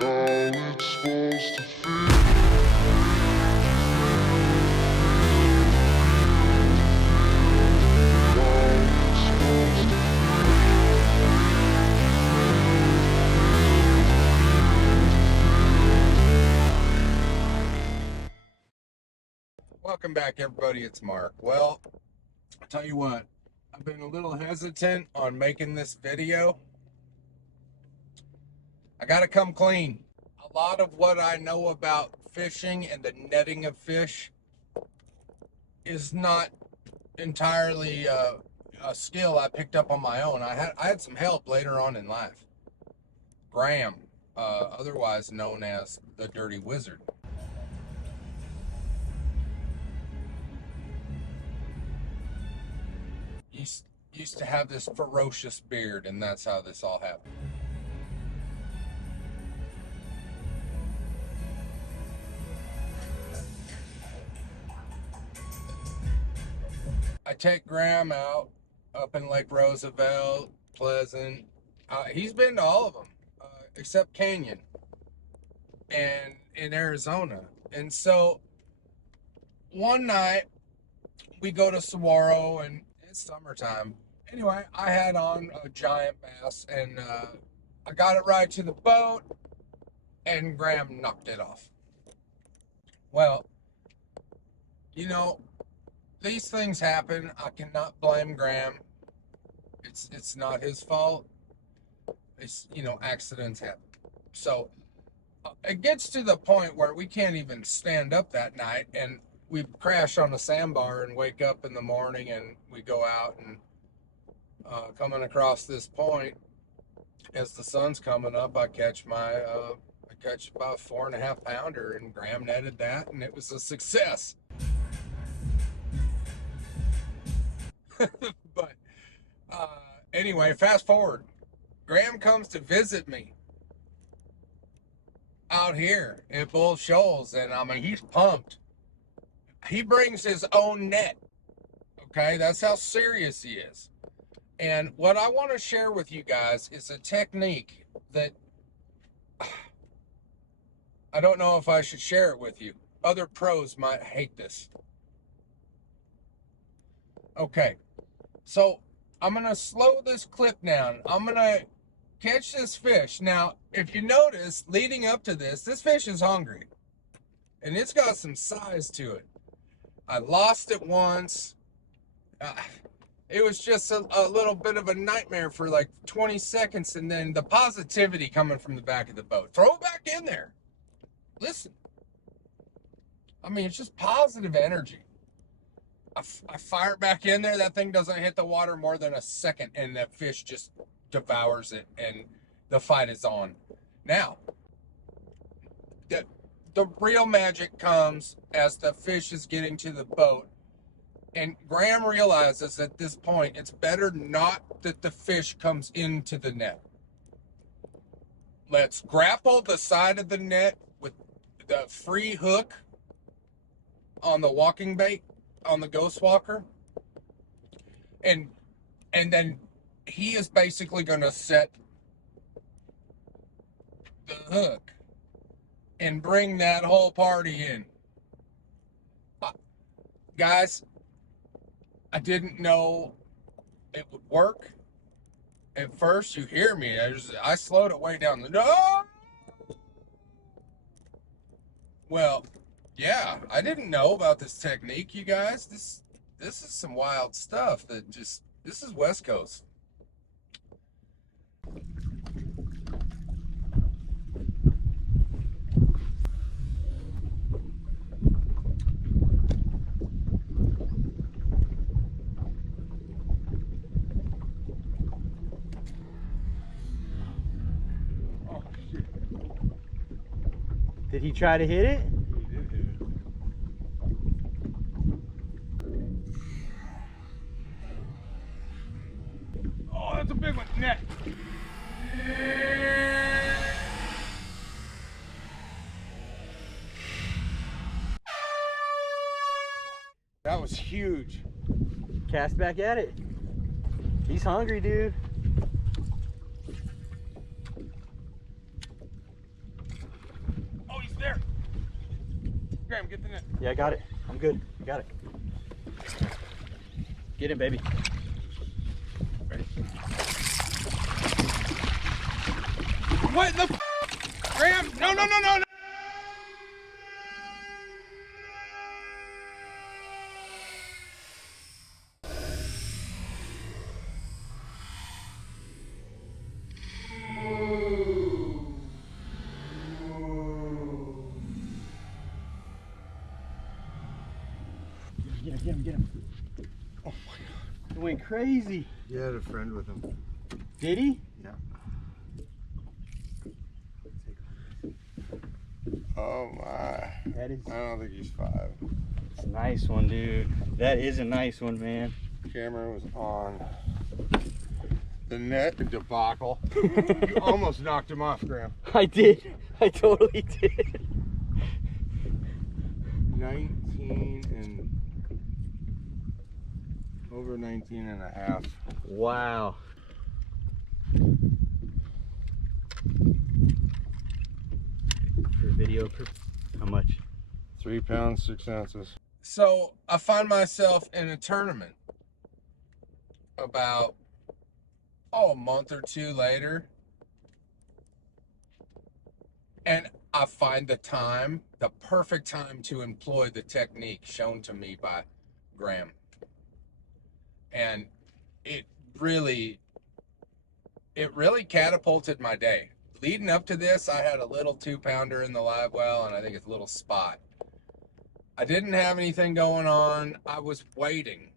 it's supposed to feel. Welcome back, everybody. It's Mark. Well, I'll tell you what, I've been a little hesitant on making this video. I gotta come clean. A lot of what I know about fishing and the netting of fish is not entirely a skill I picked up on my own. I had some help later on in life. Graham, otherwise known as the Dirty Wizard. He used to have this ferocious beard, and that's how this all happened. I take Graham out up in Lake Roosevelt, Pleasant. He's been to all of them, except Canyon and in Arizona. And so one night we go to Saguaro, and it's summertime. Anyway, I had on a giant bass, and I got it right to the boat, and Graham knocked it off. Well, you know, these things happen. I cannot blame Graham. It's not his fault. It's, accidents happen. So it gets to the point where we can't even stand up that night, and we crash on a sandbar and wake up in the morning, and we go out and coming across this point as the sun's coming up, I catch about a 4.5 pounder, and Graham netted that, and it was a success. But anyway, fast forward. Graham comes to visit me out here at Bull Shoals, and I mean, he's pumped. He brings his own net. Okay, that's how serious he is. And what I want to share with you guys is a technique that I don't know if I should share it with you. Other pros might hate this. Okay, so I'm going to slow this clip down. I'm going to catch this fish. Now, if you notice, leading up to this fish is hungry. And it's got some size to it. I lost it once. It was just a little bit of a nightmare for like 20 seconds, and then the positivity coming from the back of the boat. Throw it back in there. Listen. I mean, it's just positive energy. I fire it back in there. That thing doesn't hit the water more than a second, and that fish just devours it, and the fight is on. Now, the real magic comes as the fish is getting to the boat, and Graham realizes at this point it's better not that the fish comes into the net. Let's grapple the side of the net with the free hook on the walking bait, on the Ghost Walker, and then he is basically going to set the hook and bring that whole party in. Guys, I didn't know it would work. At first, you hear me. I slowed it way down. No! Well, yeah, I didn't know about this technique, you guys. This is some wild stuff this is West Coast. Oh, shit. Did he try to hit it? Oh, that's a big one. Net. That was huge. Cast back at it. He's hungry, dude. Graham, get the net. Yeah, I got it. I'm good. I got it. Get in, baby. Ready? What the Graham? No, no, no, no, no. Get him, get him. Oh my God. It went crazy. He had a friend with him. Did he? Yeah. Oh my. That is I don't think he's 5. a nice one, dude. That is a nice one, man. Camera was on. The net debacle. You almost knocked him off, Graham. I did. I totally did. 19 and over 19 and a half. Wow. For video, how much? 3 pounds, 6 ounces. So I find myself in a tournament about a month or 2 later, and I find the perfect time to employ the technique shown to me by Graham. And it really catapulted my day. Leading up to this, I had a little 2-pounder in the live well, and I think it's a little spot. I didn't have anything going on. I was waiting.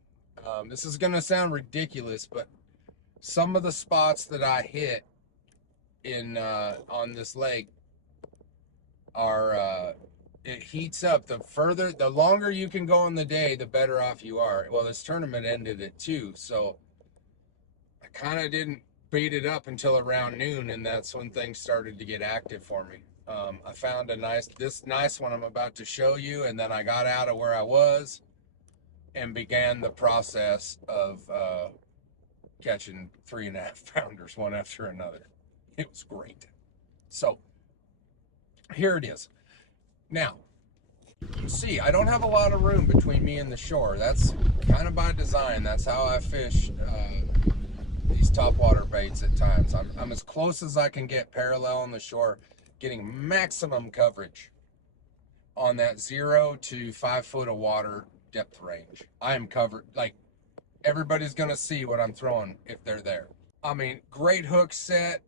This is going to sound ridiculous, but some of the spots that I hit in on this lake are it heats up. The longer you can go in the day, the better off you are. Well, this tournament ended at 2, so I kind of didn't beat it up until around noon, and that's when things started to get active for me. I found this nice one I'm about to show you, and then I got out of where I was and began the process of catching 3.5 pounders one after another. It was great. So here it is. Now, see, I don't have a lot of room between me and the shore. That's kind of by design. That's how I fish these topwater baits at times. I'm as close as I can get parallel on the shore, getting maximum coverage on that 0 to 5 foot of water depth range. I am covered. Like, everybody's gonna see what I'm throwing if they're there. I mean, great hook set.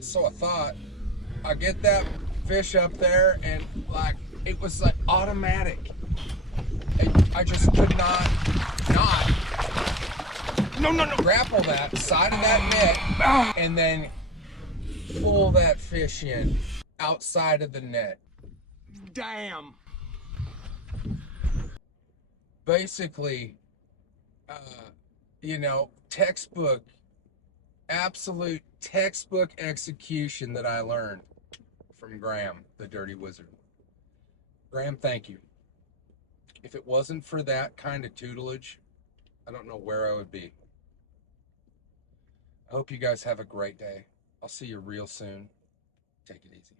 So I thought, I get that fish up there, and like, it was like automatic. I just could not grapple that side of that net and then pull that fish in outside of the net. Damn. Basically, textbook, absolute textbook execution that I learned from Graham, the Dirty Wizard. Graham, thank you. If it wasn't for that kind of tutelage, I don't know where I would be. I hope you guys have a great day. I'll see you real soon. Take it easy.